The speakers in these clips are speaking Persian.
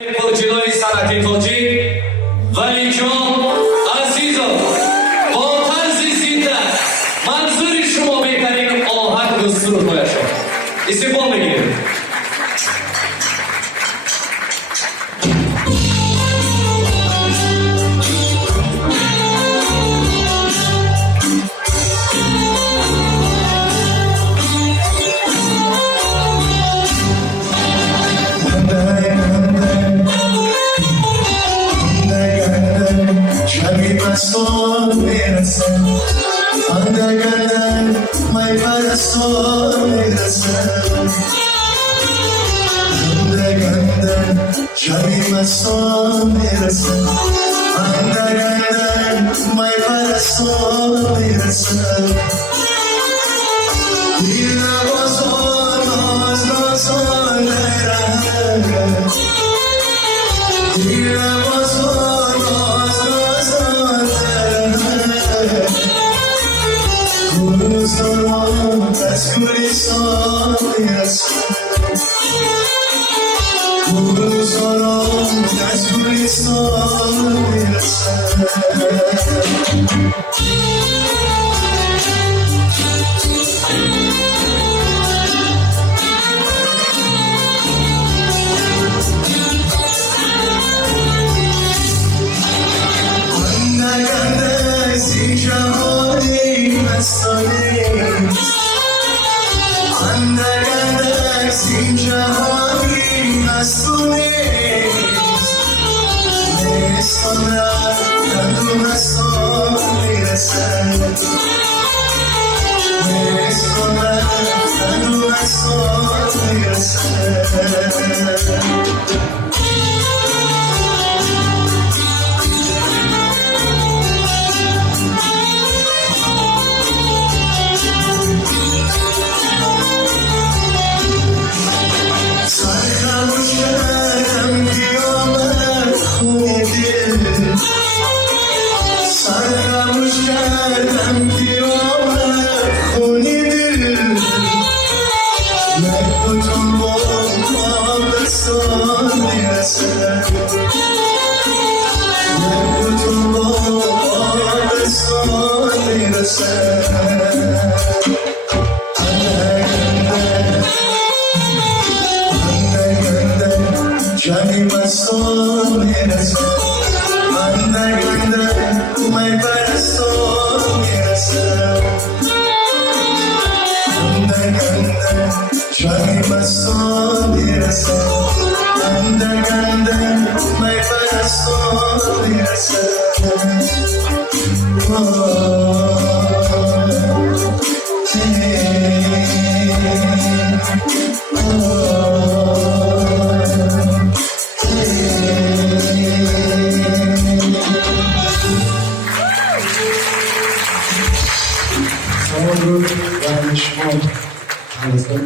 جلوی صنعت توجیه ولیجون عزیزов با طرز زنده منظور شما بهترین آهنگ و سرود باید شد استقبال بگیرید.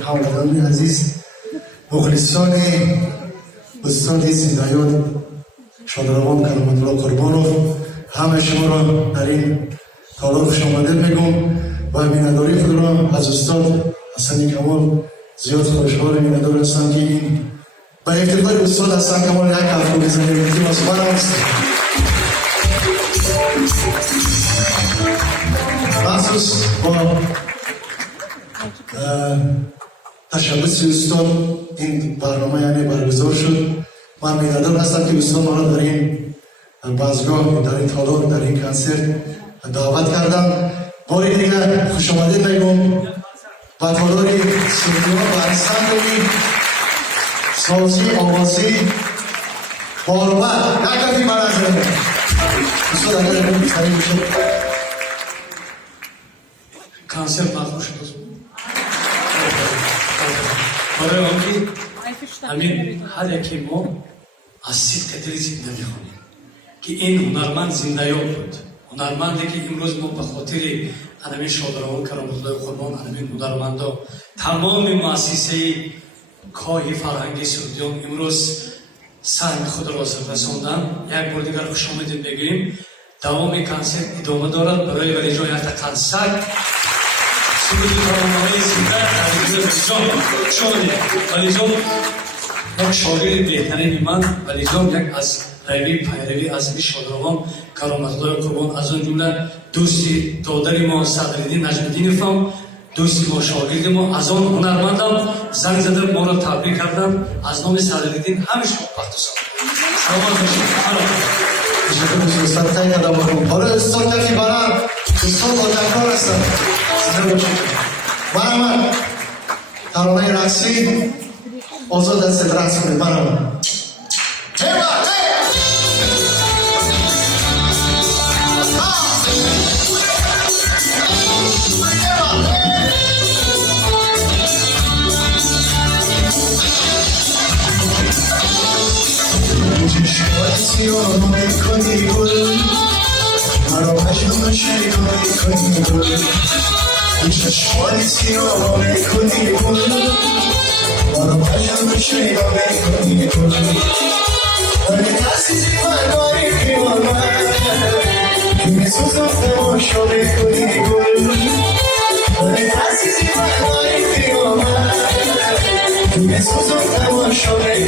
هموطنان عزیز، مخلصان استاد سدایان شادروان کرامتullohi قربانov، همه شما را در این تالار خوش آمدید میگم و مینداری خود را از استاد حسن کمال زیاد خوشحال میندار هستم که این با افتخار استاد حسن کمال یک حرف بزنیم که مسئول است. مخصوص با تشبث استاد این برنامه یعنی برگزار شد. من میندار هستم که استاد ما را در این بازگاه، در این تالار، در این کنسرت دعوت کردم. باری دیگر خوش آمدید میگم با تالار سرودیان و انسندوی سازی آوازی باربر یک کفی برازده استاد اگر این بیتری بشه کنسرت مخوش بود. برای آنکه همین هر یکی ما از صدق دل زنده میخوانیم که این هنرمند زنده یاب بود. هنرمندی که امروز ما به خاطر همین شادروان کرامتullohi قربان، همین هنرمندا، تمام مؤسسه کاهی فرهنگی سرودیان امروز سهم خود را رساندن. یک بار دیگر خوش آمدید بگوییم. دوام کنسرت ادامه دارد. برای ولیجان یک کنسرت سرود کارنامه زنده در ولیجان شامل ولیجان یک شاگرد بهترین من ولیجان یک از پیروی از شادروان کرامت‌الله قربان از اون جمله دوستی دادر ما صدرالدین نجم‌الدین فهم دوستی ما شاگرد ما از آن هنرمندم زنگ زدم ما را تبریک کردم از نام صدرالدین همه شما وقت سلامت باشید. استاد خیلی قدم بکنم. حالا استاد که برام استاد آجکار هستم. برام ترانه رقصی آزاد است رقص کنید برام. چشماتی میکنی گل مرا مجنون شیدایی کنی گل چشماتی میکنی گل مرا مجنون شیدایی کنی گل ولی عزیزی من وای خیالم که میسوزم تماشا میکنی گل ولی عزیزی من وای خیالم که میسوزم تماشا میکنی